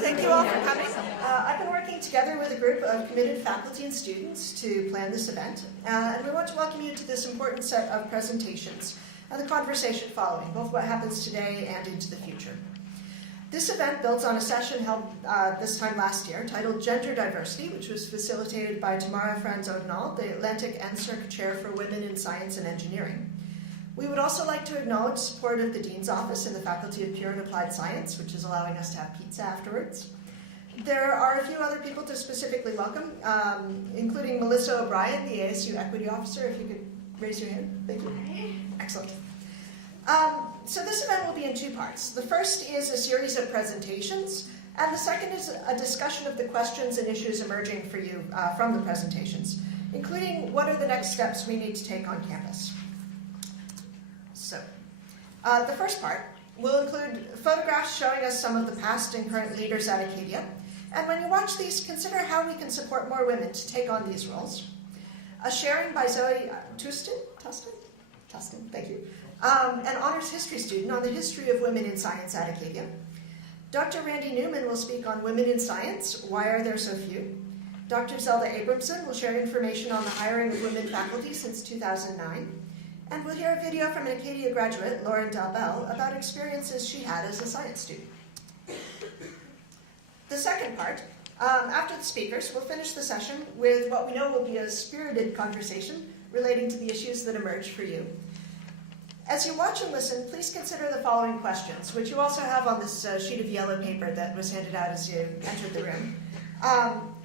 Thank you all for coming. I've been working together with a group of committed faculty and students to plan this event, and we want to welcome you to this important set of presentations and the conversation following, both what happens today and into the future. This event builds on a session held this time last year titled Gender Diversity, which was facilitated by Tamara Franz-O'Donnell, the Atlantic NSERC Chair for Women in Science and Engineering. We would also like to acknowledge support of the Dean's Office in the Faculty of Pure and Applied Science, which is allowing us to have pizza afterwards. There are a few other people to specifically welcome, including Melissa O'Brien, the ASU Equity Officer. If you could raise your hand. Thank you. Excellent. So this event will be in two parts. The first is a series of presentations, and the second is a discussion of the questions and issues emerging for you from the presentations, including what are the next steps we need to take on campus. So, the first part will include photographs showing us some of the past and current leaders at Acadia. And when you watch these, consider how we can support more women to take on these roles. A sharing by Zoe Tustin, thank you, an honors history student on the history of women in science at Acadia. Dr. Randy Newman will speak on women in science, why are there so few? Dr. Zelda Abramson will share information on the hiring of women faculty since 2009. And we'll hear a video from an Acadia graduate, Lauren Dalbell, about experiences she had as a science student. The second part, after the speakers, we'll finish the session with what we know will be a spirited conversation relating to the issues that emerge for you. As you watch and listen, please consider the following questions, which you also have on this sheet of yellow paper that was handed out as you entered the room.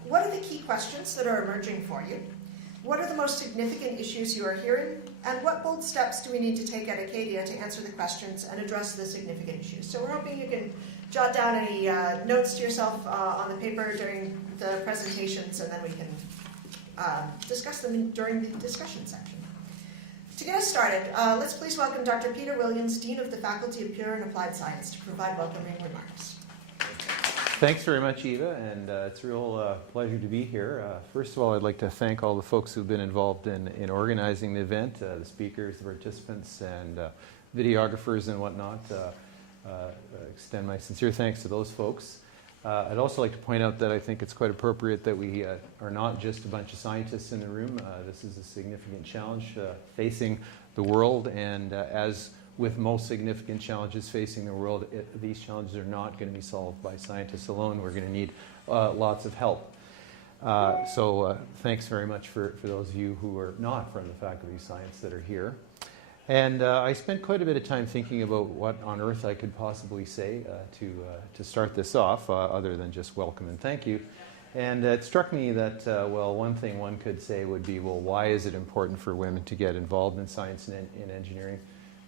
What are the key questions that are emerging for you? What are the most significant issues you are hearing? And what bold steps do we need to take at Acadia to answer the questions and address the significant issues? So we're hoping you can jot down any notes to yourself on the paper during the presentations, and then we can discuss them during the discussion section. To get us started, let's please welcome Dr. Peter Williams, Dean of the Faculty of Pure and Applied Science, to provide welcoming remarks. Thanks very much, Eva, and it's a real pleasure to be here. First of all, I'd like to thank all the folks who've been involved in organizing the event, the speakers, the participants, and videographers and whatnot. Extend my sincere thanks to those folks. I'd also like to point out that I think it's quite appropriate that we are not just a bunch of scientists in the room. This is a significant challenge facing the world, and as with most significant challenges facing the world, these challenges are not going to be solved by scientists alone. We're going to need lots of help. So thanks very much for those of you who are not from the Faculty of Science that are here. And I spent quite a bit of time thinking about what on earth I could possibly say to start this off, other than just welcome and thank you. And it struck me that, well, one thing one could say would be, well, why is it important for women to get involved in science and in engineering?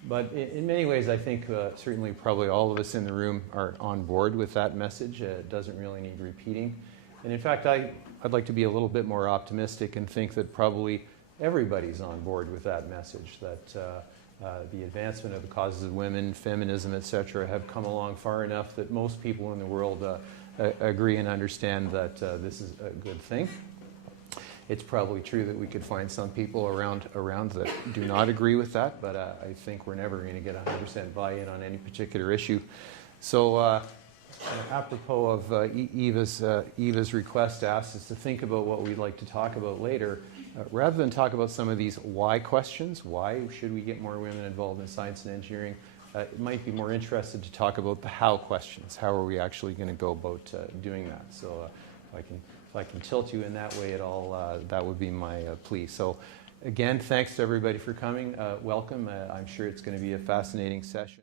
But in many ways, I think certainly probably all of us in the room are on board with that message. It doesn't really need repeating. And in fact, I'd like to be a little bit more optimistic and think that probably everybody's on board with that message, that the advancement of the causes of women, feminism, etc., have come along far enough that most people in the world agree and understand that this is a good thing. It's probably true that we could find some people around that do not agree with that, but I think we're never going to get 100% buy-in on any particular issue. So apropos of Eva's request asked us to think about what we'd like to talk about later, rather than talk about some of these why questions, why should we get more women involved in science and engineering, it might be more interested to talk about the how questions. How are we actually going to go about doing that? So if I can tilt you in that way at all, that would be my plea. So again, thanks to everybody for coming. Welcome. I'm sure it's going to be a fascinating session.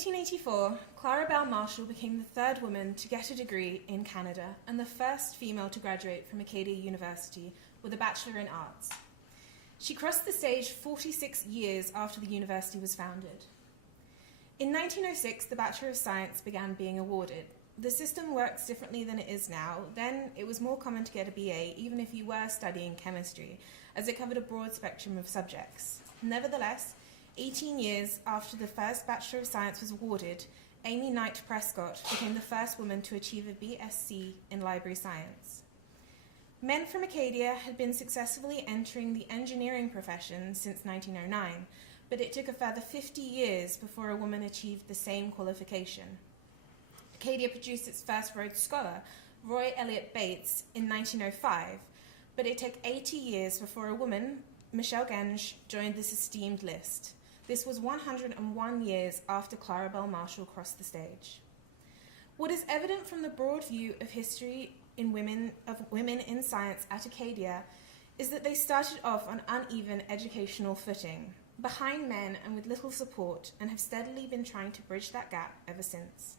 1884, Clara Bell Marshall became the third woman to get a degree in Canada and the first female to graduate from Acadia University with a Bachelor in Arts. She crossed the stage 46 years after the university was founded. In 1906, the Bachelor of Science began being awarded. The system works differently than it is now. Then it was more common to get a BA even if you were studying chemistry, as it covered a broad spectrum of subjects. Nevertheless, 18 years after the first Bachelor of Science was awarded, Amy Knight Prescott became the first woman to achieve a BSc in library science. Men from Acadia had been successfully entering the engineering profession since 1909, but it took a further 50 years before a woman achieved the same qualification. Acadia produced its first Rhodes Scholar, Roy Elliott Bates, in 1905, but it took 80 years before a woman, Michelle Genge, joined this esteemed list. This was 101 years after Clara Bell Marshall crossed the stage. What is evident from the broad view of history of women in science at Acadia is that they started off on uneven educational footing, behind men and with little support, and have steadily been trying to bridge that gap ever since.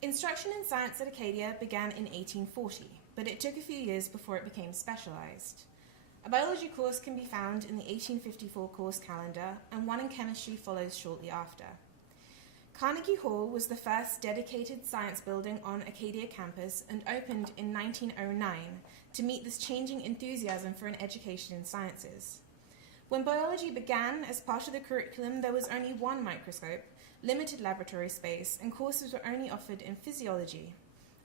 Instruction in science at Acadia began in 1840, but it took a few years before it became specialized. A biology course can be found in the 1854 course calendar, and one in chemistry follows shortly after. Carnegie Hall was the first dedicated science building on Acadia campus and opened in 1909 to meet this changing enthusiasm for an education in sciences. When biology began as part of the curriculum, there was only one microscope, limited laboratory space, and courses were only offered in physiology.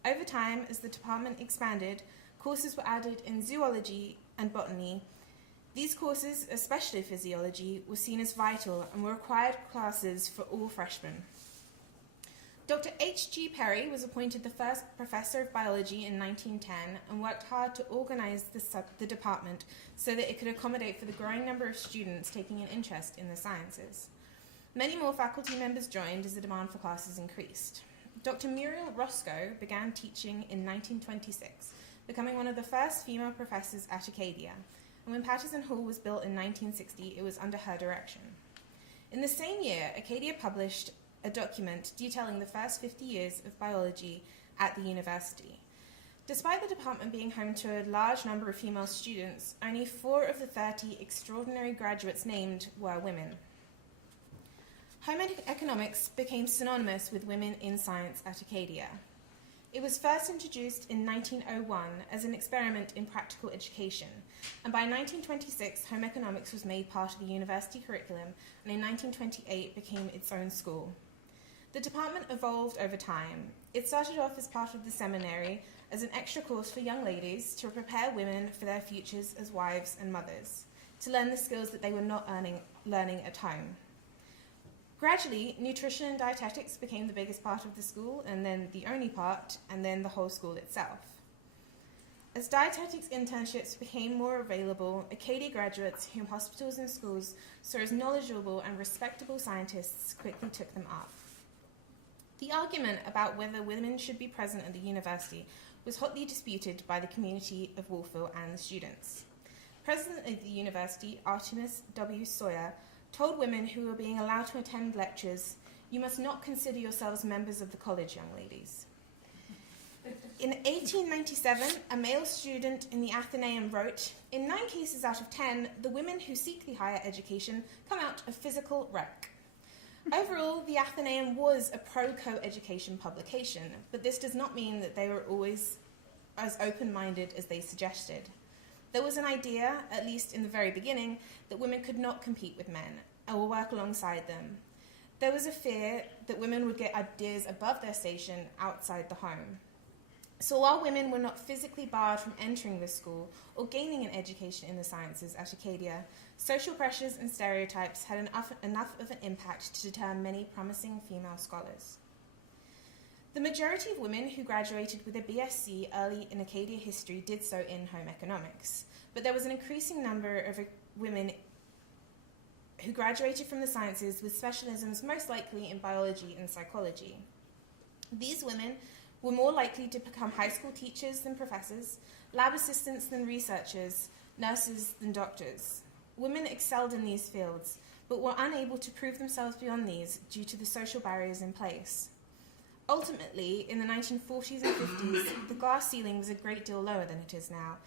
Over time, as the department expanded, courses were added in zoology and botany. These courses, especially physiology, were seen as vital and were required classes for all freshmen. Dr. H.G. Perry was appointed the first professor of biology in 1910 and worked hard to organize the department so that it could accommodate for the growing number of students taking an interest in the sciences. Many more faculty members joined as the demand for classes increased. Dr. Muriel Roscoe began teaching in 1926, becoming one of the first female professors at Acadia, and when Patterson Hall was built in 1960, it was under her direction. In the same year, Acadia published a document detailing the first 50 years of biology at the university. Despite the department being home to a large number of female students, only 4 of the 30 extraordinary graduates named were women. Home economics became synonymous with women in science at Acadia. It was first introduced in 1901 as an experiment in practical education, and by 1926, home economics was made part of the university curriculum, and in 1928 became its own school. The department evolved over time. It started off as part of the seminary as an extra course for young ladies to prepare women for their futures as wives and mothers, to learn the skills that they were not learning at home. Gradually, nutrition and dietetics became the biggest part of the school, and then the only part, and then the whole school itself. As dietetics internships became more available, Acadia graduates whom hospitals and schools saw as knowledgeable and respectable scientists quickly took them up. The argument about whether women should be present at the university was hotly disputed by the community of Wolfville and the students. President of the university, Artemis W. Sawyer, told women who were being allowed to attend lectures, "You must not consider yourselves members of the college, young ladies." In 1897, a male student in the Athenaeum wrote, "In 9 cases out of 10, the women who seek the higher education come out a physical wreck." Overall, the Athenaeum was a pro-co-education publication, but this does not mean that they were always as open-minded as they suggested. There was an idea, at least in the very beginning, that women could not compete with men or work alongside them. There was a fear that women would get ideas above their station outside the home. So while women were not physically barred from entering the school or gaining an education in the sciences at Acadia, social pressures and stereotypes had enough of an impact to deter many promising female scholars. The majority of women who graduated with a BSc early in Acadia history did so in home economics, but there was an increasing number of women who graduated from the sciences with specialisms most likely in biology and psychology. These women were more likely to become high school teachers than professors, lab assistants than researchers, nurses than doctors. Women excelled in these fields, but were unable to prove themselves beyond these due to the social barriers in place. Ultimately, in the 1940s and 50s, the glass ceiling was a great deal lower than it is now,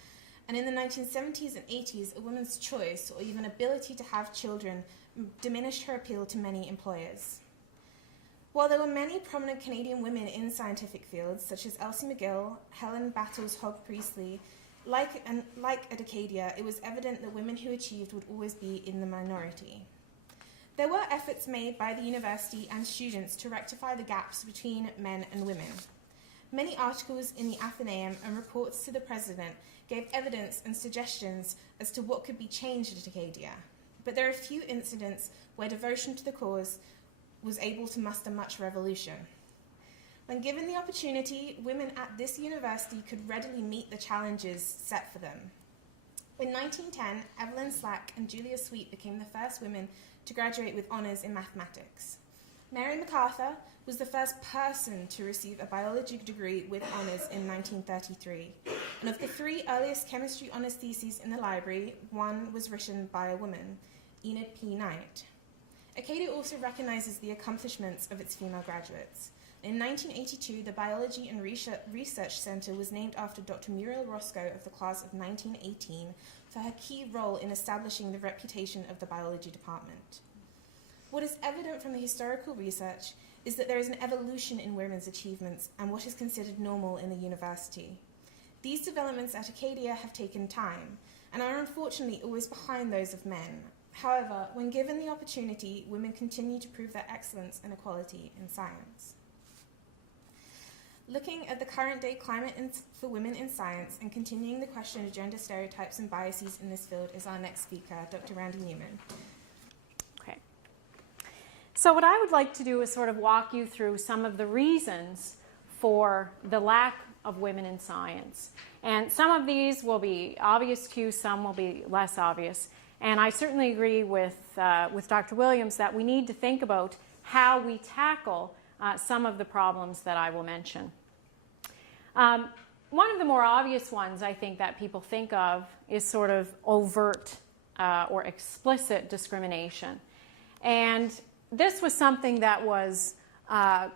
and in the 1970s and 80s, a woman's choice or even ability to have children diminished her appeal to many employers. While there were many prominent Canadian women in scientific fields, such as Elsie McGill, Helen Battles Hogg-Priestley, like at Acadia, it was evident that women who achieved would always be in the minority. There were efforts made by the university and students to rectify the gaps between men and women. Many articles in the Athenaeum and reports to the president gave evidence and suggestions as to what could be changed at Acadia, but there are few incidents where devotion to the cause was able to muster much revolution. When given the opportunity, women at this university could readily meet the challenges set for them. In 1910, Evelyn Slack and Julia Sweet became the first women to graduate with honours in mathematics. Mary MacArthur was the first person to receive a biology degree with honours in 1933. And of the 3 earliest chemistry honours theses in the library, one was written by a woman, Enid P. Knight. Acadia also recognises the accomplishments of its female graduates. In 1982, the Biology and Research Centre was named after Dr. Muriel Roscoe of the class of 1918 for her key role in establishing the reputation of the biology department. What is evident from the historical research is that there is an evolution in women's achievements and what is considered normal in the university. These developments at Acadia have taken time and are unfortunately always behind those of men. However, when given the opportunity, women continue to prove their excellence and equality in science. Looking at the current day climate for women in science and continuing the question of gender stereotypes and biases in this field is our next speaker, Dr. Randy Newman. Okay. So what I would like to do is sort of walk you through some of the reasons for the lack of women in science. And some of these will be obvious to you, some will be less obvious. And I certainly agree with Dr. Williams that we need to think about how we tackle some of the problems that I will mention. One of the more obvious ones I think that people think of is sort of overt or explicit discrimination. And this was something that was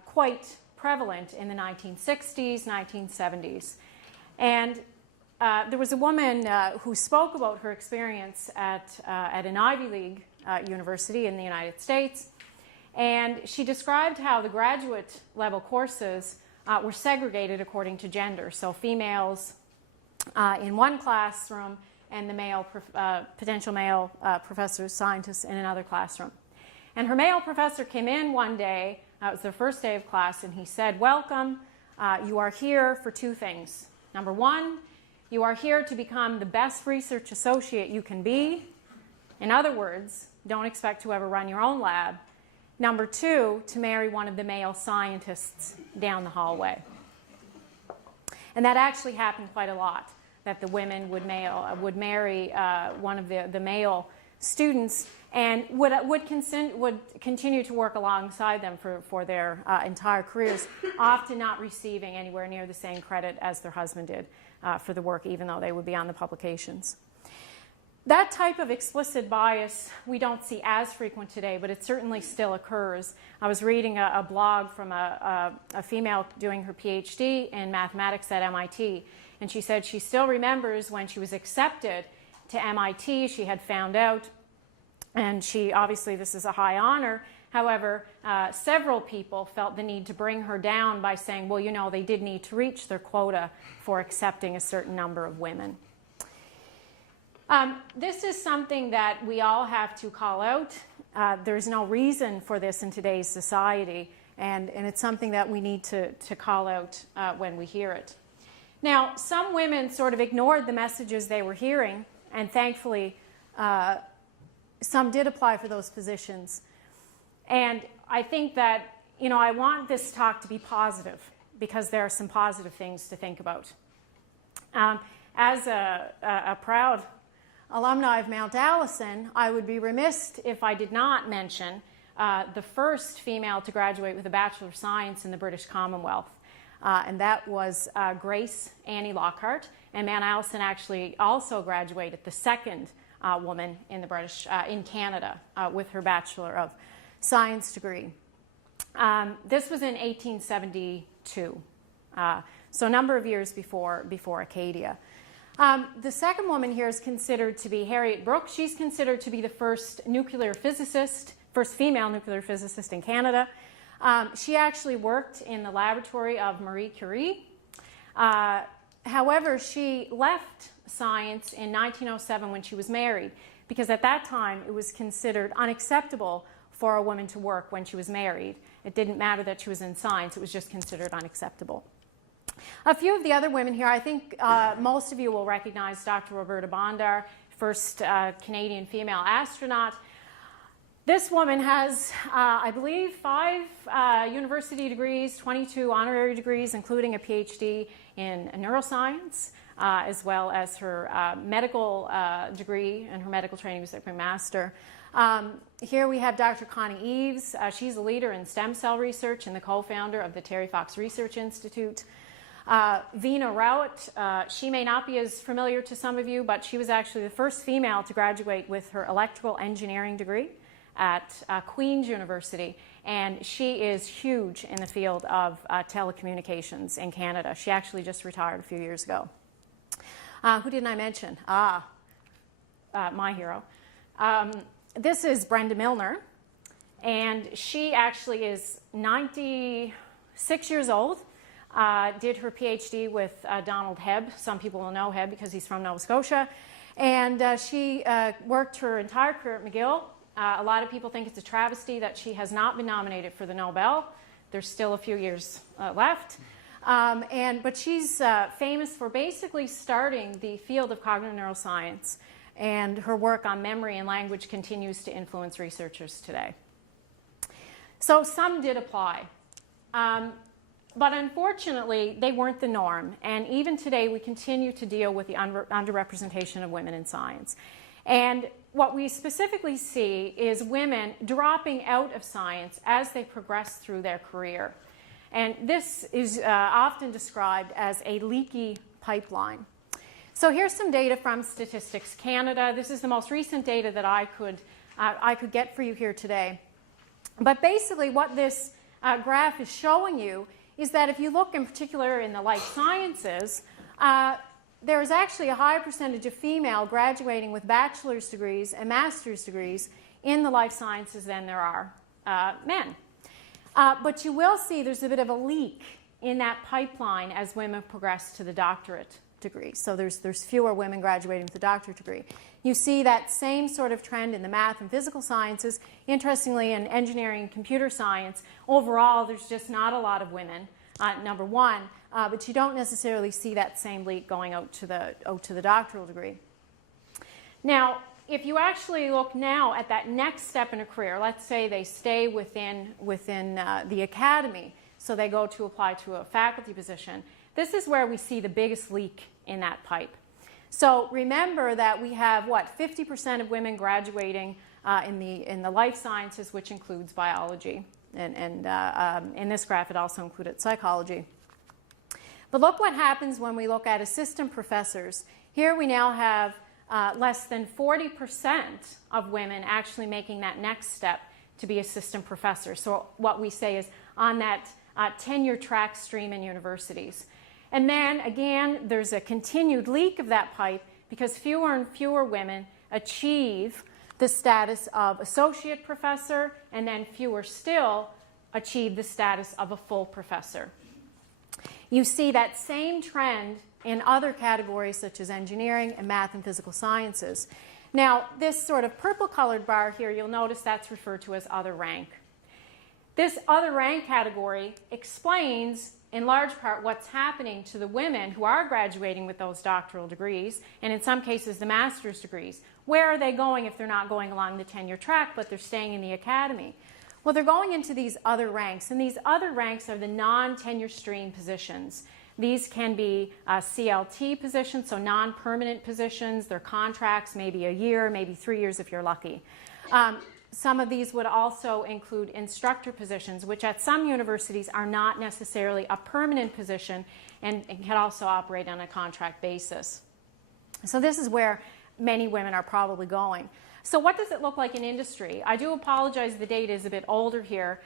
quite prevalent in the 1960s, 1970s. And there was a woman who spoke about her experience at an Ivy League university in the United States. And she described how the graduate level courses were segregated according to gender. So females in one classroom and the potential male professors, scientists in another classroom. And her male professor came in one day, it was their first day of class, and he said, "Welcome, you are here for 2 things. Number 1, you are here to become the best research associate you can be. In other words, don't expect to ever run your own lab. Number 2, to marry one of the male scientists down the hallway." And that actually happened quite a lot, that the women would marry one of the male students and would continue to work alongside them for their entire careers, often not receiving anywhere near the same credit as their husband did for the work, even though they would be on the publications. That type of explicit bias we don't see as frequent today, but it certainly still occurs. I was reading a blog from a female doing her PhD in mathematics at MIT, and she said she still remembers when she was accepted to MIT, she had found out, and obviously this is a high honor, however, several people felt the need to bring her down by saying, well, you know, they did need to reach their quota for accepting a certain number of women. This is something that we all have to call out. There's no reason for this in today's society, and it's something that we need to call out when we hear it. Now, some women sort of ignored the messages they were hearing, and thankfully, some did apply for those positions. And I think that, you know, I want this talk to be positive, because there are some positive things to think about. As a proud alumni of Mount Allison, I would be remiss if I did not mention the first female to graduate with a Bachelor of Science in the British Commonwealth. And that was Grace Annie Lockhart. And Mount Allison actually also graduated the second woman in the in Canada with her Bachelor of Science degree. This was in 1872, so a number of years before Acadia. The second woman here is considered to be Harriet Brooke. She's considered to be the first first female nuclear physicist in Canada. She actually worked in the laboratory of Marie Curie. However, she left science in 1907 when she was married, because at that time it was considered unacceptable for a woman to work when she was married. It didn't matter that she was in science, it was just considered unacceptable. A few of the other women here, I think most of you will recognize Dr. Roberta Bondar, first Canadian female astronaut. This woman has, I believe, 5 university degrees, 22 honorary degrees, including a PhD in neuroscience, as well as her medical degree, and her medical training was a master. Here we have Dr. Connie Eves. She's a leader in stem cell research and the co-founder of the Terry Fox Research Institute. Vina Rowett, she may not be as familiar to some of you, but she was actually the first female to graduate with her electrical engineering degree at Queen's University, and she is huge in the field of telecommunications in Canada. She actually just retired a few years ago. Who didn't I mention? My hero. This is Brenda Milner, and she actually is 96 years old. Did her PhD with Donald Hebb. Some people will know Hebb because he's from Nova Scotia. And she worked her entire career at McGill. A lot of people think it's a travesty that she has not been nominated for the Nobel. There's still a few years left. But she's famous for basically starting the field of cognitive neuroscience, and her work on memory and language continues to influence researchers today. So some did apply. But unfortunately, they weren't the norm. And even today, we continue to deal with the underrepresentation of women in science. And what we specifically see is women dropping out of science as they progress through their career. And this is often described as a leaky pipeline. So here's some data from Statistics Canada. This is the most recent data that I could get for you here today. But basically what this graph is showing you is that if you look in particular in the life sciences, there is actually a higher percentage of female graduating with bachelor's degrees and master's degrees in the life sciences than there are men. But you will see there's a bit of a leak in that pipeline as women progress to the doctorate degree. So there's fewer women graduating with a doctorate degree. You see that same sort of trend in the math and physical sciences. Interestingly, in engineering and computer science, overall there's just not a lot of women, number one, but you don't necessarily see that same leak going out to the doctoral degree. Now, if you actually look now at that next step in a career, let's say they stay within the academy, so they go to apply to a faculty position, this is where we see the biggest leak in that pipe. So remember that we have, 50% of women graduating in the life sciences, which includes biology. And in this graph, it also included psychology. But look what happens when we look at assistant professors. Here we now have less than 40% of women actually making that next step to be assistant professors. So what we say is on that tenure track stream in universities. And then, again, there's a continued leak of that pipe because fewer and fewer women achieve the status of associate professor, and then fewer still achieve the status of a full professor. You see that same trend in other categories such as engineering and math and physical sciences. Now, this sort of purple-colored bar here, you'll notice that's referred to as other rank. This other rank category explains in large part what's happening to the women who are graduating with those doctoral degrees, and in some cases the master's degrees. Where are they going if they're not going along the tenure track, but they're staying in the academy? Well, they're going into these other ranks, and these other ranks are the non-tenure stream positions. These can be CLT positions, so non-permanent positions. They're contracts, maybe a year, maybe 3 years if you're lucky. Some of these would also include instructor positions, which at some universities are not necessarily a permanent position and can also operate on a contract basis. So this is where many women are probably going. So what does it look like in industry? I do apologize, the data is a bit older here.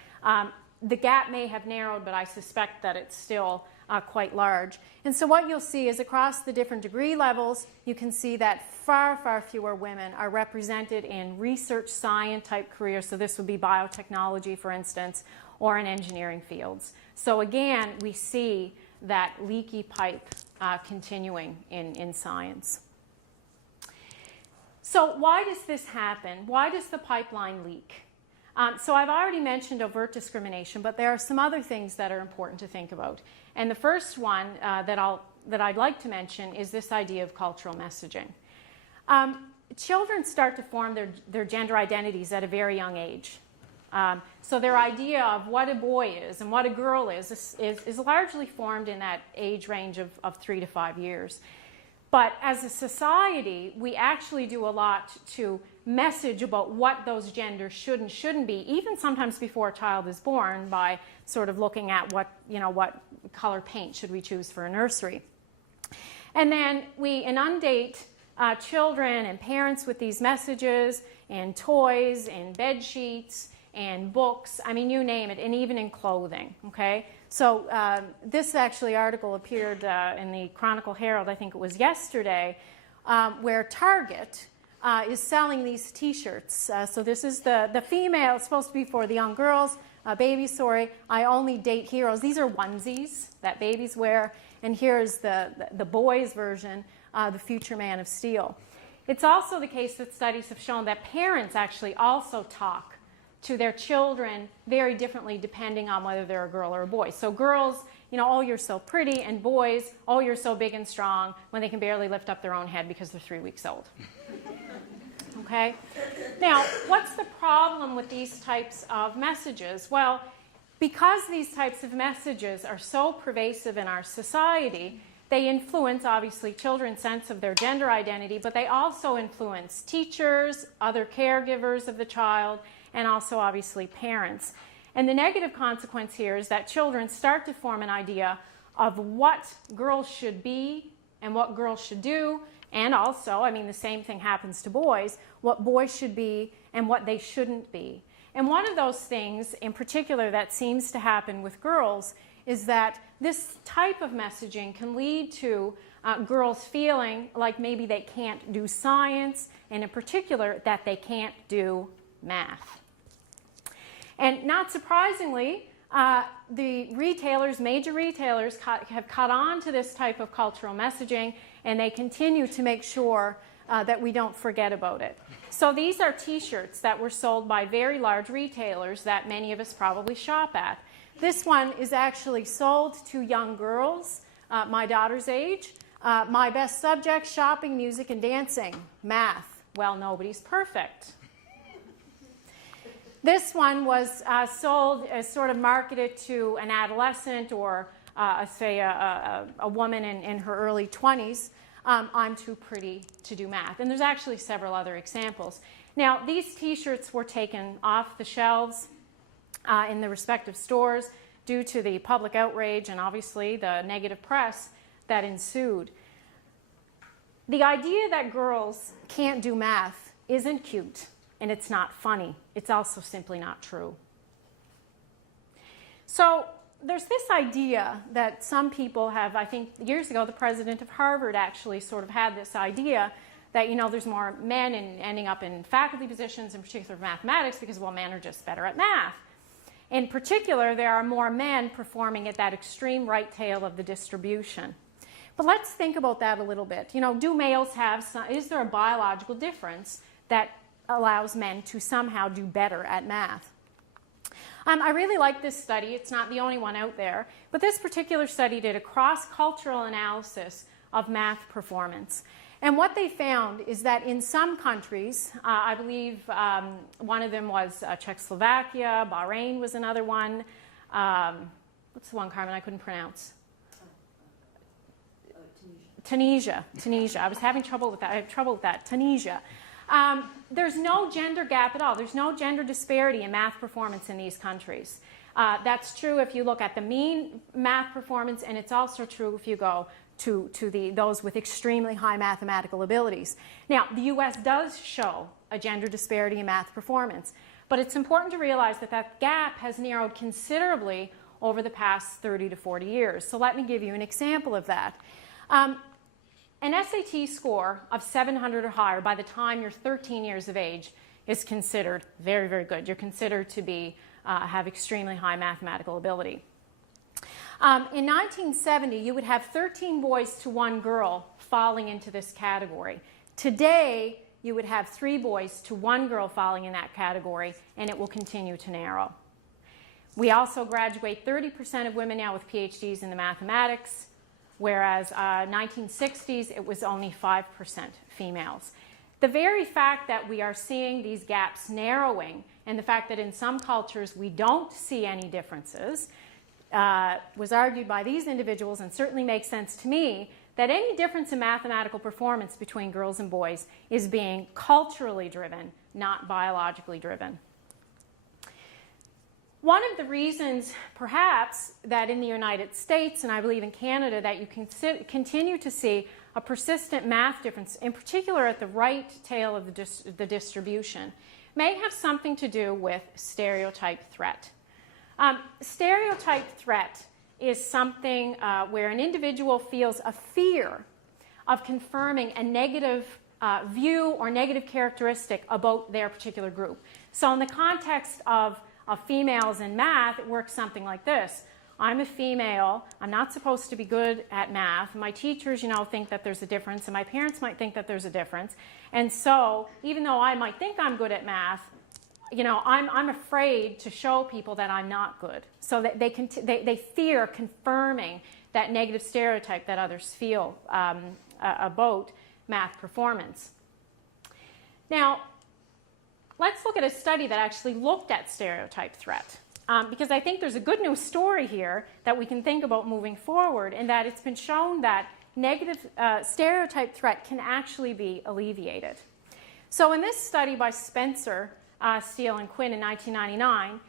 The gap may have narrowed, but I suspect that it's still quite large. And so what you'll see is across the different degree levels, you can see that far, far fewer women are represented in research science type careers. So this would be biotechnology, for instance, or in engineering fields. So again, we see that leaky pipe continuing in science. So why does this happen? Why does the pipeline leak? So I've already mentioned overt discrimination, but there are some other things that are important to think about. And the first one that I'd like to mention is this idea of cultural messaging. Children start to form their gender identities at a very young age. So their idea of what a boy is and what a girl is largely formed in that age range of 3 to 5 years. But as a society, we actually do a lot to message about what those genders should and shouldn't be, even sometimes before a child is born, by sort of looking at what color paint should we choose for a nursery. And then we inundate children and parents with these messages and toys and bed sheets and books, I mean, you name it, and even in clothing, okay? So this actually article appeared in the Chronicle Herald, I think it was yesterday, where Target is selling these t-shirts. So this is the female, it's supposed to be for the young girls, babies, sorry, I only date heroes. These are onesies that babies wear, and here's the boys version, the future man of steel. It's also the case that studies have shown that parents actually also talk to their children very differently depending on whether they're a girl or a boy. So girls, oh, you're so pretty, and boys, oh, you're so big and strong, when they can barely lift up their own head because they're 3 weeks old. Okay? Now, what's the problem with these types of messages? Well, because these types of messages are so pervasive in our society, they influence, obviously, children's sense of their gender identity, but they also influence teachers, other caregivers of the child, and also, obviously, parents. And the negative consequence here is that children start to form an idea of what girls should be and what girls should do, and also, I mean, the same thing happens to boys, what boys should be and what they shouldn't be. And one of those things, in particular, that seems to happen with girls is that this type of messaging can lead to girls feeling like maybe they can't do science, and in particular, that they can't do math. And not surprisingly, the retailers, major retailers, have caught on to this type of cultural messaging, and they continue to make sure that we don't forget about it. So these are t-shirts that were sold by very large retailers that many of us probably shop at. This one is actually sold to young girls, my daughter's age. My best subject, shopping, music, and dancing. Math. Well, nobody's perfect. This one was sold as sort of marketed to an adolescent or, say, a woman in her early 20s. I'm too pretty to do math. And there's actually several other examples. Now, these t-shirts were taken off the shelves in the respective stores due to the public outrage and obviously the negative press that ensued. The idea that girls can't do math isn't cute. And it's not funny. It's also simply not true. So there's this idea that some people have, I think years ago, the president of Harvard actually sort of had this idea that, there's more men ending up in faculty positions, in particular mathematics, because, well, men are just better at math. In particular, there are more men performing at that extreme right tail of the distribution. But let's think about that a little bit. Do males have is there a biological difference that allows men to somehow do better at math? I really like this study. It's not the only one out there. But this particular study did a cross-cultural analysis of math performance. And what they found is that in some countries, I believe one of them was Czechoslovakia, Bahrain was another one. What's the one, Carmen, I couldn't pronounce? Tunisia. I was having trouble with that. I have trouble with that. Tunisia. There's no gender gap at all. There's no gender disparity in math performance in these countries. That's true if you look at the mean math performance, and it's also true if you go those with extremely high mathematical abilities. Now, the U.S. does show a gender disparity in math performance, but it's important to realize that that gap has narrowed considerably over the past 30 to 40 years. So let me give you an example of that. An SAT score of 700 or higher by the time you're 13 years of age is considered very, very good. You're considered to be, have extremely high mathematical ability. In 1970, you would have 13 boys to 1 girl falling into this category. Today, you would have 3 boys to 1 girl falling in that category, and it will continue to narrow. We also graduate 30% of women now with PhDs in the mathematics, whereas 1960s, it was only 5% females. The very fact that we are seeing these gaps narrowing, and the fact that in some cultures we don't see any differences, was argued by these individuals, and certainly makes sense to me, that any difference in mathematical performance between girls and boys is being culturally driven, not biologically driven. One of the reasons, perhaps, that in the United States, and I believe in Canada, that you continue to see a persistent math difference, in particular at the right tail of the distribution, may have something to do with stereotype threat. Stereotype threat is something where an individual feels a fear of confirming a negative view or negative characteristic about their particular group. So in the context of females in math, it works something like this. I'm a female, I'm not supposed to be good at math, my teachers, think that there's a difference, and my parents might think that there's a difference, and so even though I might think I'm good at math, I'm afraid to show people that I'm not good. So that they fear confirming that negative stereotype that others feel about math performance. Now, let's look at a study that actually looked at stereotype threat, because I think there's a good news story here that we can think about moving forward, and that it's been shown that negative stereotype threat can actually be alleviated. So in this study by Spencer, Steele, and Quinn in 1999,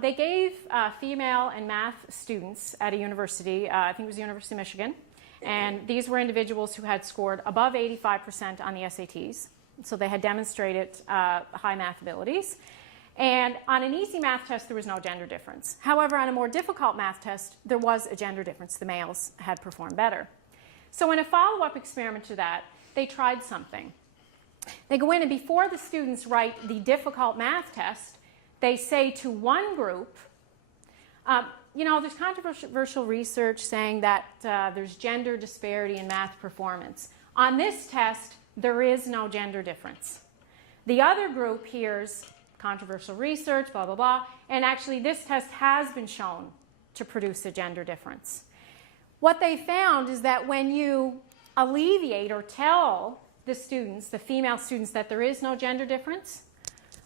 they gave female and math students at a university, I think it was the University of Michigan, and these were individuals who had scored above 85% on the SATs. So they had demonstrated high math abilities. And on an easy math test, there was no gender difference. However, on a more difficult math test, there was a gender difference. The males had performed better. So in a follow-up experiment to that, they tried something. They go in, and before the students write the difficult math test, they say to one group, there's controversial research saying that there's gender disparity in math performance. On this test, there is no gender difference. The other group hears controversial research, blah, blah, blah, and actually this test has been shown to produce a gender difference. What they found is that when you alleviate or tell the students, the female students, that there is no gender difference,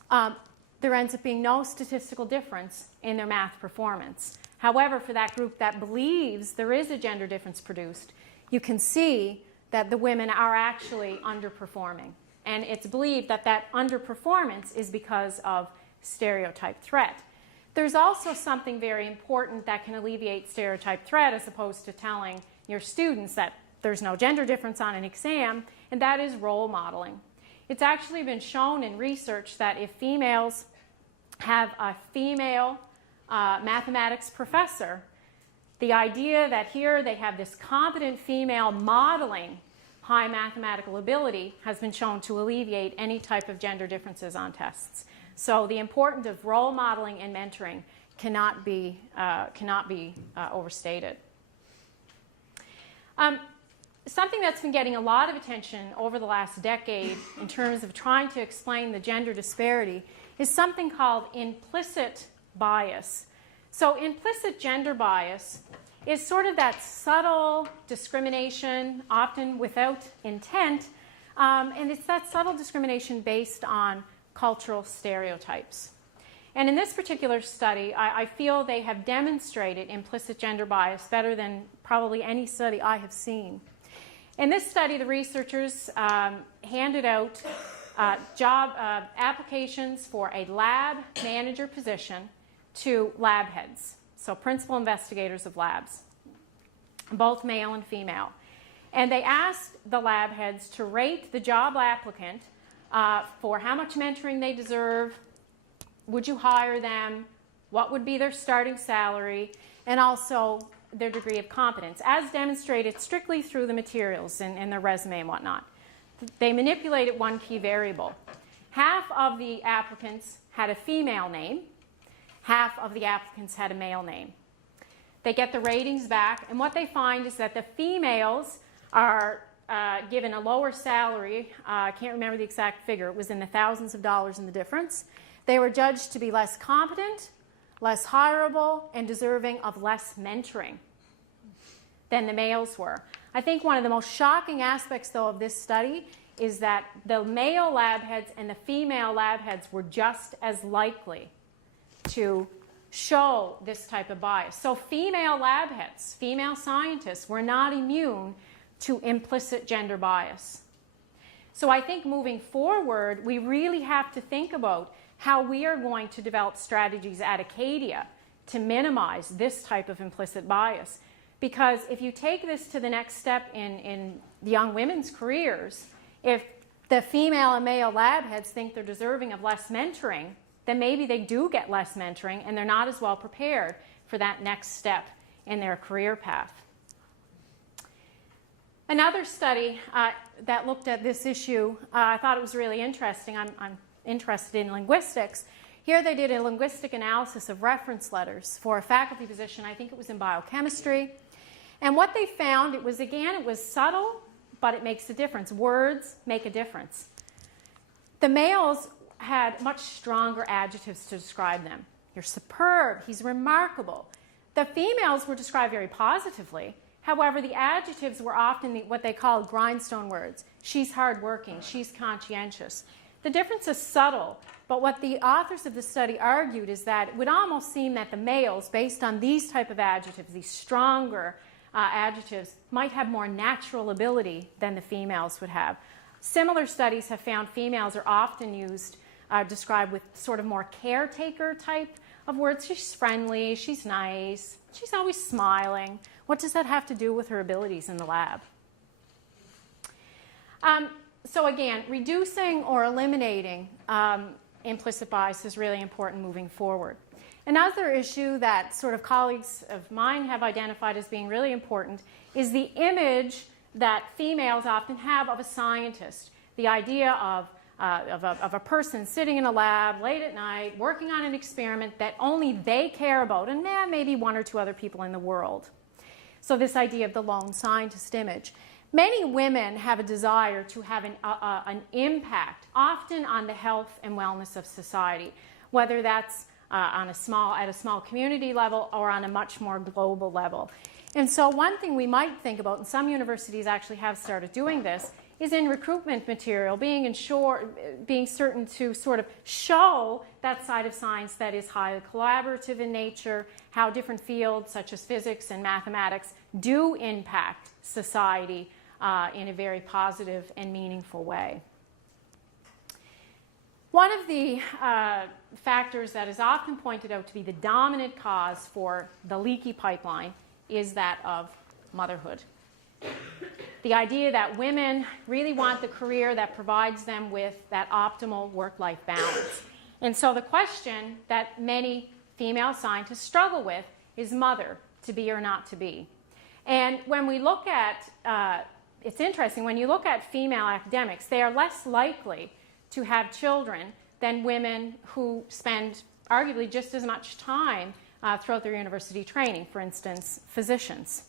there ends up being no statistical difference in their math performance. However, for that group that believes there is a gender difference produced, you can see that the women are actually underperforming. And it's believed that that underperformance is because of stereotype threat. There's also something very important that can alleviate stereotype threat, as opposed to telling your students that there's no gender difference on an exam, and that is role modeling. It's actually been shown in research that if females have a female mathematics professor, the idea that here they have this competent female modeling high mathematical ability has been shown to alleviate any type of gender differences on tests. So the importance of role modeling and mentoring cannot be overstated. Something that's been getting a lot of attention over the last decade in terms of trying to explain the gender disparity is something called implicit bias. So implicit gender bias is sort of that subtle discrimination, often without intent, and it's that subtle discrimination based on cultural stereotypes. And in this particular study, I feel they have demonstrated implicit gender bias better than probably any study I have seen. In this study, the researchers handed out job applications for a lab manager position to lab heads, so principal investigators of labs, both male and female. And they asked the lab heads to rate the job applicant for how much mentoring they deserve, would you hire them, what would be their starting salary, and also their degree of competence, as demonstrated strictly through the materials in their resume and whatnot. They manipulated one key variable. Half of the applicants had a female name, half of the applicants had a male name. They get the ratings back, and what they find is that the females are given a lower salary. I can't remember the exact figure. It was in the thousands of dollars in the difference. They were judged to be less competent, less hireable, and deserving of less mentoring than the males were. I think one of the most shocking aspects, though, of this study is that the male lab heads and the female lab heads were just as likely to show this type of bias. So female lab heads, female scientists, were not immune to implicit gender bias. So I think moving forward, we really have to think about how we are going to develop strategies at Acadia to minimize this type of implicit bias. Because if you take this to the next step in young women's careers, if the female and male lab heads think they're deserving of less mentoring, then maybe they do get less mentoring and they're not as well prepared for that next step in their career path. Another study that looked at this issue, I thought it was really interesting. I'm interested in linguistics. Here they did a linguistic analysis of reference letters for a faculty position. I think it was in biochemistry. And what they found, it was subtle, but it makes a difference. Words make a difference. The males had much stronger adjectives to describe them. You're superb, he's remarkable. The females were described very positively. However, the adjectives were often what they called grindstone words. She's hardworking, she's conscientious. The difference is subtle, but what the authors of the study argued is that it would almost seem that the males, based on these type of adjectives, these stronger adjectives, might have more natural ability than the females would have. Similar studies have found females are often used, described with sort of more caretaker type of words. She's friendly, she's nice, she's always smiling. What does that have to do with her abilities in the lab? So again, reducing or eliminating implicit bias is really important moving forward. Another issue that sort of colleagues of mine have identified as being really important is the image that females often have of a scientist. The idea of a person sitting in a lab late at night working on an experiment that only they care about, and maybe one or two other people in the world. So this idea of the lone scientist image. Many women have a desire to have an impact, often on the health and wellness of society, whether that's at a small community level or on a much more global level. And so one thing we might think about, and some universities actually have started doing this, is in recruitment material, being certain to sort of show that side of science that is highly collaborative in nature, how different fields such as physics and mathematics do impact society in a very positive and meaningful way. One of the factors that is often pointed out to be the dominant cause for the leaky pipeline is that of motherhood. The idea that women really want the career that provides them with that optimal work-life balance. And so the question that many female scientists struggle with is mother, to be or not to be. And when we look at, it's interesting, when you look at female academics, they are less likely to have children than women who spend arguably just as much time throughout their university training. For instance, physicians.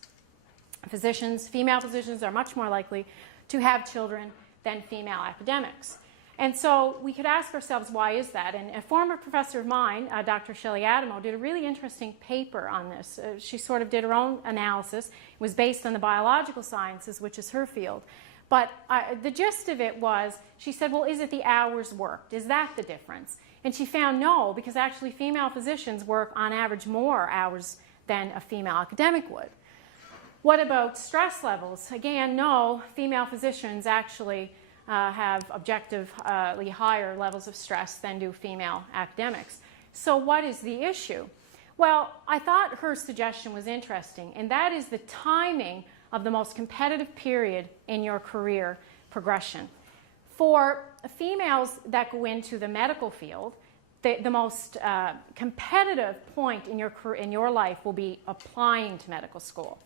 Female physicians are much more likely to have children than female academics. And so we could ask ourselves, why is that? And a former professor of mine, Dr. Shelley Adamo, did a really interesting paper on this. She sort of did her own analysis. It was based on the biological sciences, which is her field. But the gist of it was, she said, well, is it the hours worked? Is that the difference? And she found no, because actually female physicians work on average more hours than a female academic would. What about stress levels? Again, no, female physicians actually have objectively higher levels of stress than do female academics. So what is the issue? Well, I thought her suggestion was interesting, and that is the timing of the most competitive period in your career progression. For females that go into the medical field, the most competitive point in your life will be applying to medical school.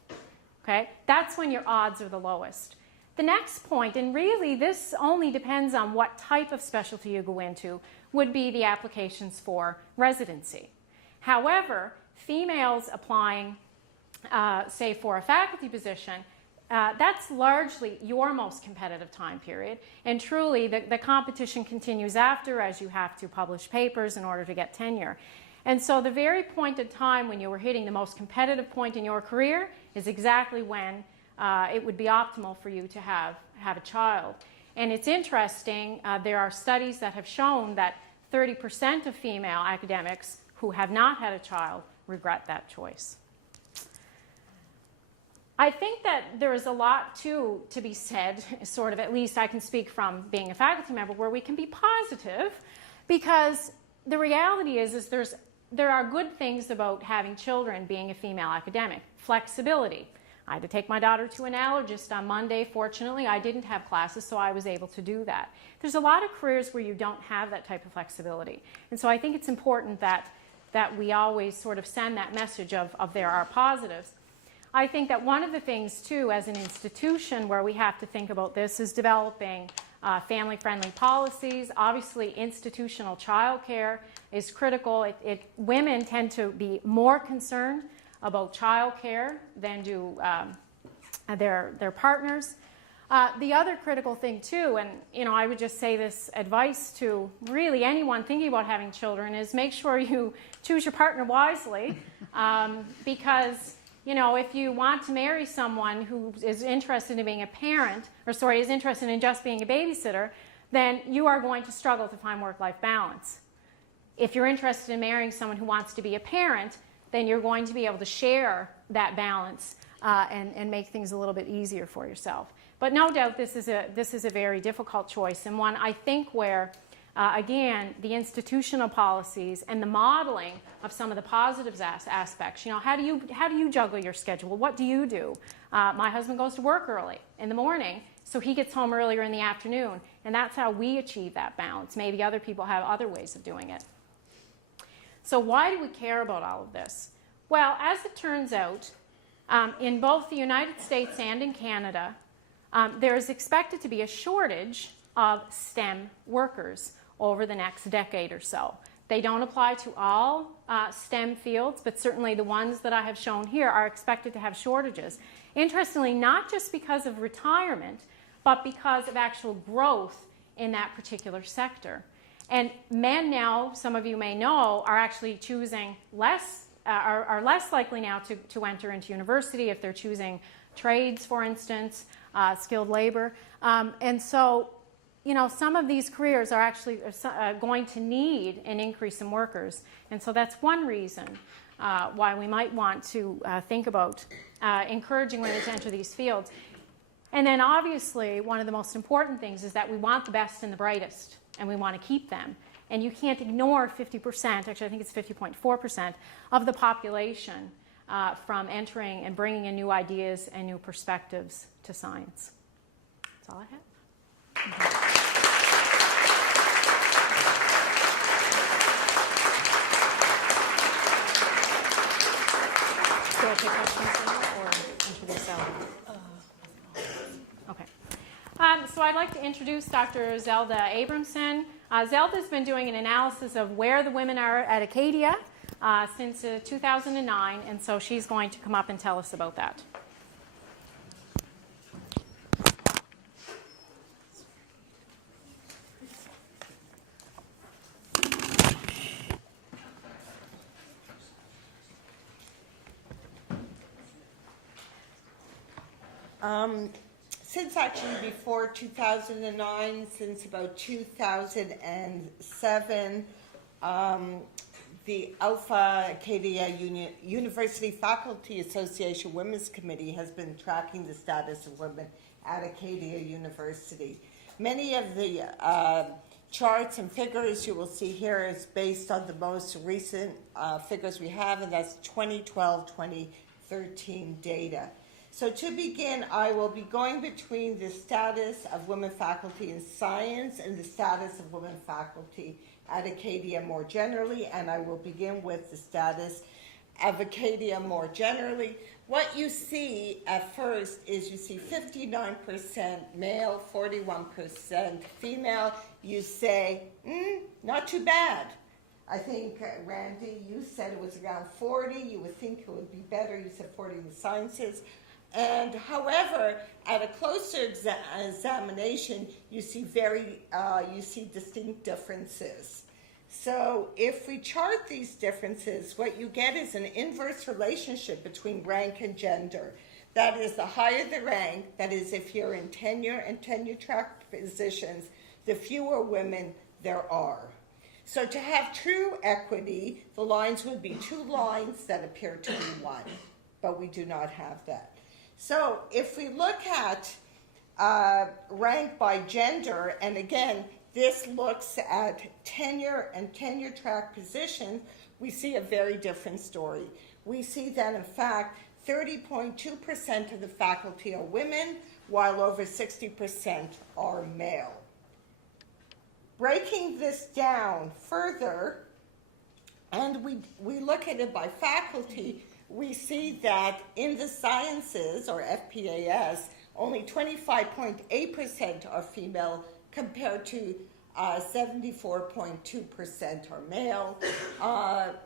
Okay? That's when your odds are the lowest. The next point, and really this only depends on what type of specialty you go into, would be the applications for residency. However, females applying, say, for a faculty position, that's largely your most competitive time period. And truly, the competition continues after, as you have to publish papers in order to get tenure. And so the very point in time when you were hitting the most competitive point in your career is exactly when it would be optimal for you to have a child. And it's interesting, there are studies that have shown that 30% of female academics who have not had a child regret that choice. I think that there is a lot to be said, sort of, at least I can speak from being a faculty member, where we can be positive, because the reality is there are good things about having children being a female academic. Flexibility. I had to take my daughter to an allergist on Monday. Fortunately, I didn't have classes, so I was able to do that. There's a lot of careers where you don't have that type of flexibility. And so I think it's important that we always sort of send that message of there are positives. I think that one of the things, too, as an institution where we have to think about this is developing family-friendly policies. Obviously, institutional childcare is critical. Women tend to be more concerned about childcare than do their partners. The other critical thing, too, and I would just say this advice to really anyone thinking about having children, is make sure you choose your partner wisely, because if you want to marry someone who is interested in being a parent, is interested in just being a babysitter, then you are going to struggle to find work-life balance. If you're interested in marrying someone who wants to be a parent, then you're going to be able to share that balance and make things a little bit easier for yourself. But no doubt this is a very difficult choice, and one I think where again, the institutional policies and the modeling of some of the positive aspects. How do you juggle your schedule? What do you do? My husband goes to work early in the morning, so he gets home earlier in the afternoon, and that's how we achieve that balance. Maybe other people have other ways of doing it. So why do we care about all of this? Well, as it turns out, in both the United States and in Canada, there is expected to be a shortage of STEM workers over the next decade or so. They don't apply to all STEM fields, but certainly the ones that I have shown here are expected to have shortages. Interestingly, not just because of retirement, but because of actual growth in that particular sector. And men now, some of you may know, are actually choosing are less likely now to enter into university if they're choosing trades, for instance, skilled labor. And so, some of these careers are actually going to need an increase in workers. And so that's one reason why we might want to think about encouraging women to enter these fields. And then obviously, one of the most important things is that we want the best and the brightest, and we want to keep them. And you can't ignore 50%, actually I think it's 50.4% of the population from entering and bringing in new ideas and new perspectives to science. That's all I have. Do I take questions now or introduce Zelda? Okay. So I'd like to introduce Dr. Zelda Abramson. Zelda's been doing an analysis of where the women are at Acadia since 2009, and so she's going to come up and tell us about that. Since actually before 2009, since about 2007, the Alpha Acadia University Faculty Association Women's Committee has been tracking the status of women at Acadia University. Many of the charts and figures you will see here is based on the most recent figures we have, and that's 2012-2013 data. So to begin, I will be going between the status of women faculty in science and the status of women faculty at Acadia more generally, and I will begin with the status of Acadia more generally. What you see at first is you see 59% male, 41% female. You say, not too bad. I think, Randy, you said it was around 40. You would think it would be better. You said 40 in the sciences. And however, at a closer examination, you see distinct differences. So if we chart these differences, what you get is an inverse relationship between rank and gender. That is, the higher the rank, that is, if you're in tenure and tenure-track positions, the fewer women there are. So to have true equity, the lines would be two lines that appear to be one, but we do not have that. So if we look at rank by gender, and again, this looks at tenure and tenure-track position, we see a very different story. We see that, in fact, 30.2% of the faculty are women, while over 60% are male. Breaking this down further, and we look at it by faculty, we see that in the sciences, or FPAS, only 25.8% are female compared to 74.2% are male.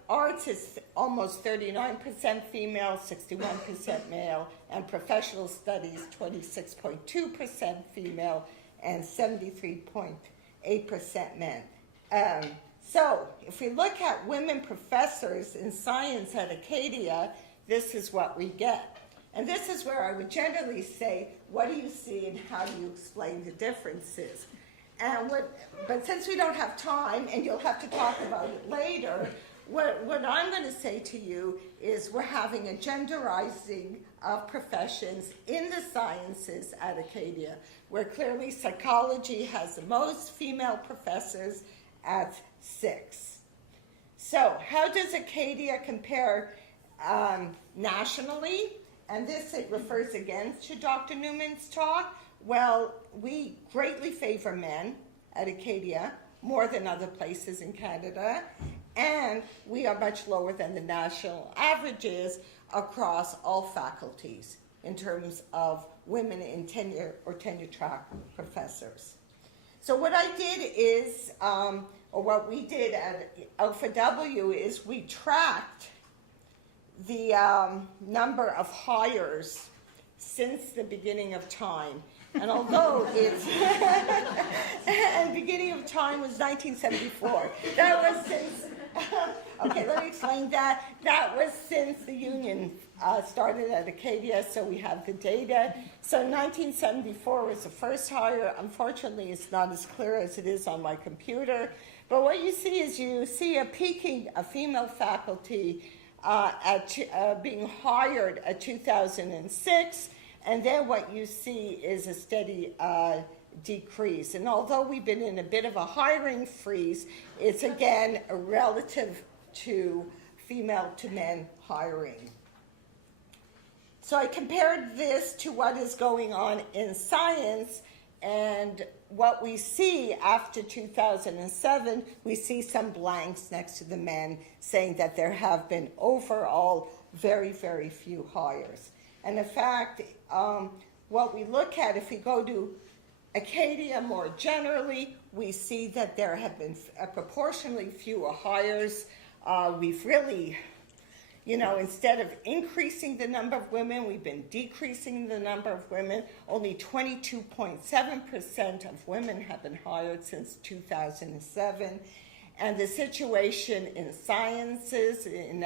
Arts is almost 39% female, 61% male, and professional studies 26.2% female and 73.8% men. So if we look at women professors in science at Acadia, this is what we get. And this is where I would generally say, what do you see and how do you explain the differences? But since we don't have time, and you'll have to talk about it later, what I'm going to say to you is we're having a genderizing of professions in the sciences at Acadia, where clearly psychology has the most female professors at 6. So how does Acadia compare nationally? And this, it refers again to Dr. Newman's talk. Well, we greatly favor men at Acadia, more than other places in Canada, and we are much lower than the national averages across all faculties in terms of women in tenure or tenure-track professors. So what I did is, or what we did at Alpha W is we tracked the number of hires since the beginning of time. And although it's, and beginning of time was 1974. That was since, okay, let me explain that. That was since the union started at Acadia, so we have the data. So 1974 was the first hire. Unfortunately, it's not as clear as it is on my computer. But what you see is you see a peaking of female faculty being hired at 2006, and then what you see is a steady decrease. And although we've been in a bit of a hiring freeze, it's again relative to female to men hiring. So I compared this to what is going on in science, and what we see after 2007, we see some blanks next to the men saying that there have been overall very, very few hires. And in fact, what we look at, if we go to Acadia more generally, we see that there have been proportionally fewer hires. We've really, instead of increasing the number of women, we've been decreasing the number of women. Only 22.7% of women have been hired since 2007. And the situation in sciences, in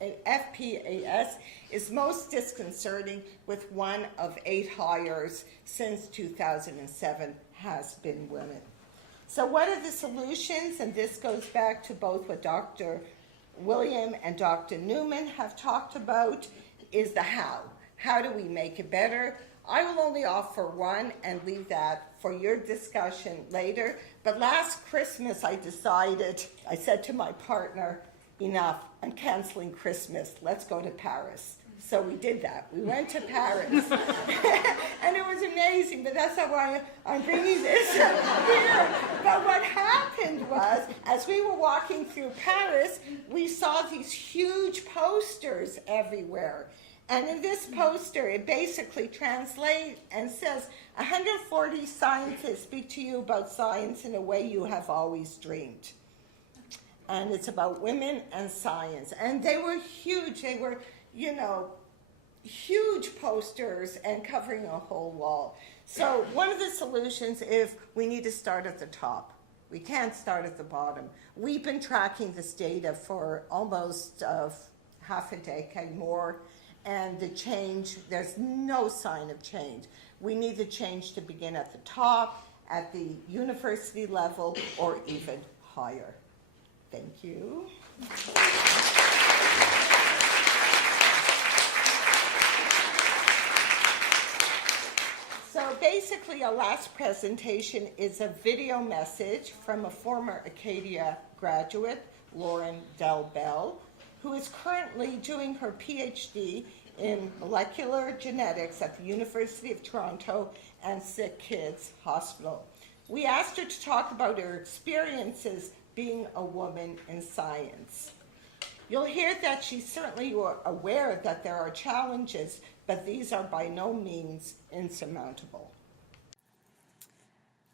FPAS, is most disconcerting, with 1 of 8 hires since 2007 has been women. So what are the solutions? And this goes back to both what Dr. William and Dr. Newman have talked about, is the how. How do we make it better? I will only offer one and leave that for your discussion later. But last Christmas I said to my partner, enough, I'm canceling Christmas, let's go to Paris. So we did that. We went to Paris. And it was amazing, but that's not why I'm bringing this here. But what happened was, as we were walking through Paris, we saw these huge posters everywhere. And in this poster, it basically translates and says, 140 scientists speak to you about science in a way you have always dreamed. And it's about women and science. And they were huge. They were, you know, huge posters and covering a whole wall. So one of the solutions is we need to start at the top. We can't start at the bottom. We've been tracking this data for almost half a decade more, and the change, there's no sign of change. We need the change to begin at the top, at the university level, or even higher. Thank you. So basically, our last presentation is a video message from a former Acadia graduate, Lauren Delbell, who is currently doing her PhD in molecular genetics at the University of Toronto and Sick Kids Hospital. We asked her to talk about her experiences being a woman in science. You'll hear that she's certainly aware that there are challenges, but these are by no means insurmountable.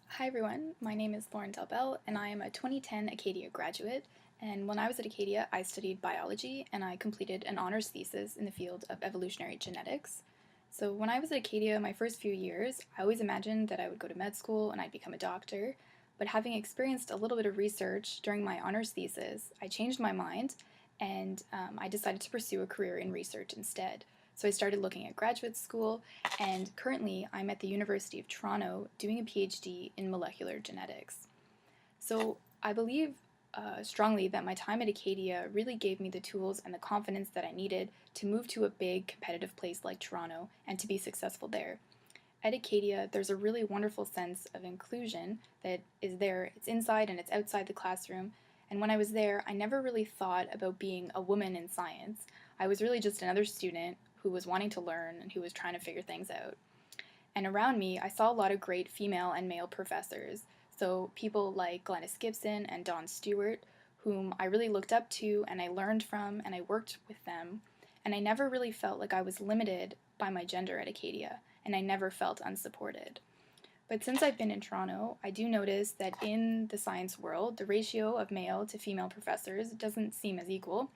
Hi everyone, my name is Lauren Delbell and I am a 2010 Acadia graduate. And when I was at Acadia, I studied biology and I completed an honors thesis in the field of evolutionary genetics. So when I was at Acadia, my first few years, I always imagined that I would go to med school and I'd become a doctor. But having experienced a little bit of research during my honors thesis, I changed my mind and I decided to pursue a career in research instead. So I started looking at graduate school, and currently I'm at the University of Toronto doing a PhD in molecular genetics. So I believe strongly that my time at Acadia really gave me the tools and the confidence that I needed to move to a big competitive place like Toronto and to be successful there. At Acadia, there's a really wonderful sense of inclusion that is there. It's inside and it's outside the classroom. And when I was there, I never really thought about being a woman in science. I was really just another student who was wanting to learn and who was trying to figure things out. And around me, I saw a lot of great female and male professors. So people like Glenys Gibson and Dawn Stewart, whom I really looked up to and I learned from and I worked with them. And I never really felt like I was limited by my gender at Acadia, and I never felt unsupported. But since I've been in Toronto, I do notice that in the science world, the ratio of male to female professors doesn't seem as equal.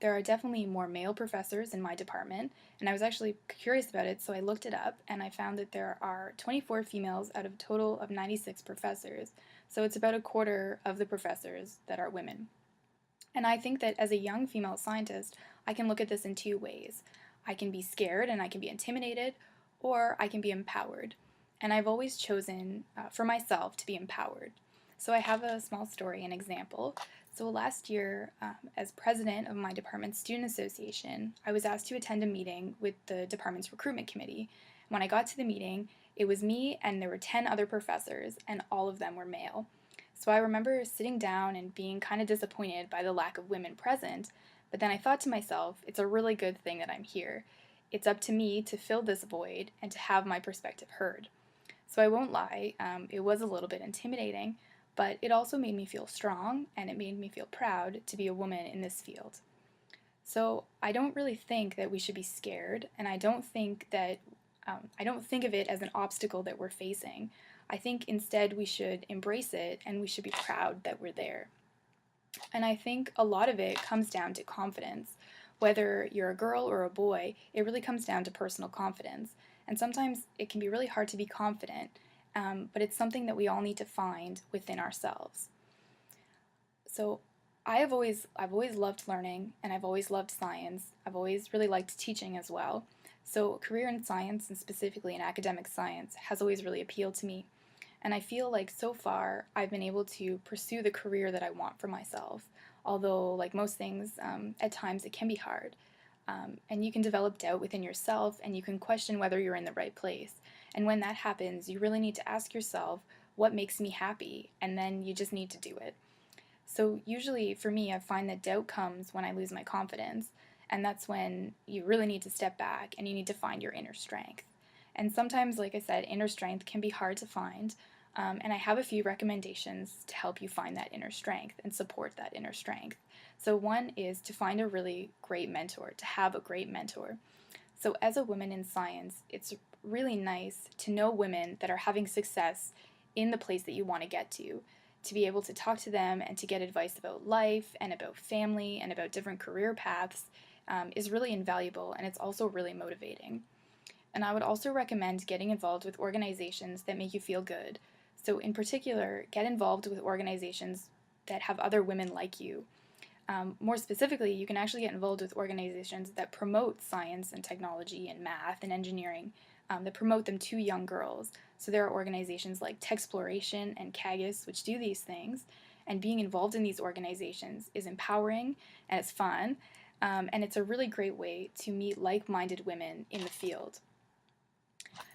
There are definitely more male professors in my department, and I was actually curious about it, so I looked it up, and I found that there are 24 females out of a total of 96 professors, so it's about a quarter of the professors that are women. And I think that as a young female scientist, I can look at this in two ways. I can be scared and I can be intimidated, or I can be empowered. And I've always chosen for myself to be empowered. So I have a small story, an example. So last year, as president of my department's student association, I was asked to attend a meeting with the department's recruitment committee. When I got to the meeting, it was me and there were 10 other professors, and all of them were male. So I remember sitting down and being kind of disappointed by the lack of women present, but then I thought to myself, it's a really good thing that I'm here. It's up to me to fill this void and to have my perspective heard. So I won't lie, it was a little bit intimidating, but it also made me feel strong and it made me feel proud to be a woman in this field. So I don't really think that we should be scared, and I don't think of it as an obstacle that we're facing. I think instead we should embrace it and we should be proud that we're there. And I think a lot of it comes down to confidence. Whether you're a girl or a boy, it really comes down to personal confidence. And sometimes it can be really hard to be confident, but it's something that we all need to find within ourselves. So I've always loved learning, and I've always loved science. I've always really liked teaching as well. So a career in science, and specifically in academic science, has always really appealed to me. And I feel like so far I've been able to pursue the career that I want for myself. Although, like most things, at times it can be hard. And you can develop doubt within yourself, and you can question whether you're in the right place. And when that happens, you really need to ask yourself, what makes me happy? And then you just need to do it. So usually for me, I find that doubt comes when I lose my confidence. And that's when you really need to step back and you need to find your inner strength. And sometimes, like I said, inner strength can be hard to find. And I have a few recommendations to help you find that inner strength and support that inner strength. So one is to find a really great mentor, to have a great mentor. So as a woman in science, it's really nice to know women that are having success in the place that you want to get to be able to talk to them and to get advice about life and about family and about different career paths is really invaluable, and it's also really motivating. And I would also recommend getting involved with organizations that make you feel good. So in particular, get involved with organizations that have other women like you. More specifically, you can actually get involved with organizations that promote science and technology and math and engineering, that promote them to young girls. So there are organizations like Techsploration and Cagis which do these things, and being involved in these organizations is empowering and it's fun, and it's a really great way to meet like-minded women in the field.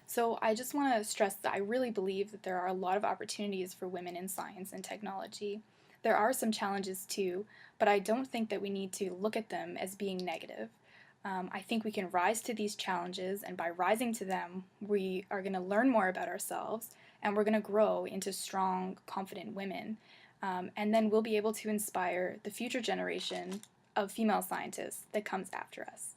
So I just want to stress that I really believe that there are a lot of opportunities for women in science and technology. There are some challenges too, but I don't think that we need to look at them as being negative. I think we can rise to these challenges, and by rising to them, we are going to learn more about ourselves, and we're going to grow into strong, confident women. And then we'll be able to inspire the future generation of female scientists that comes after us.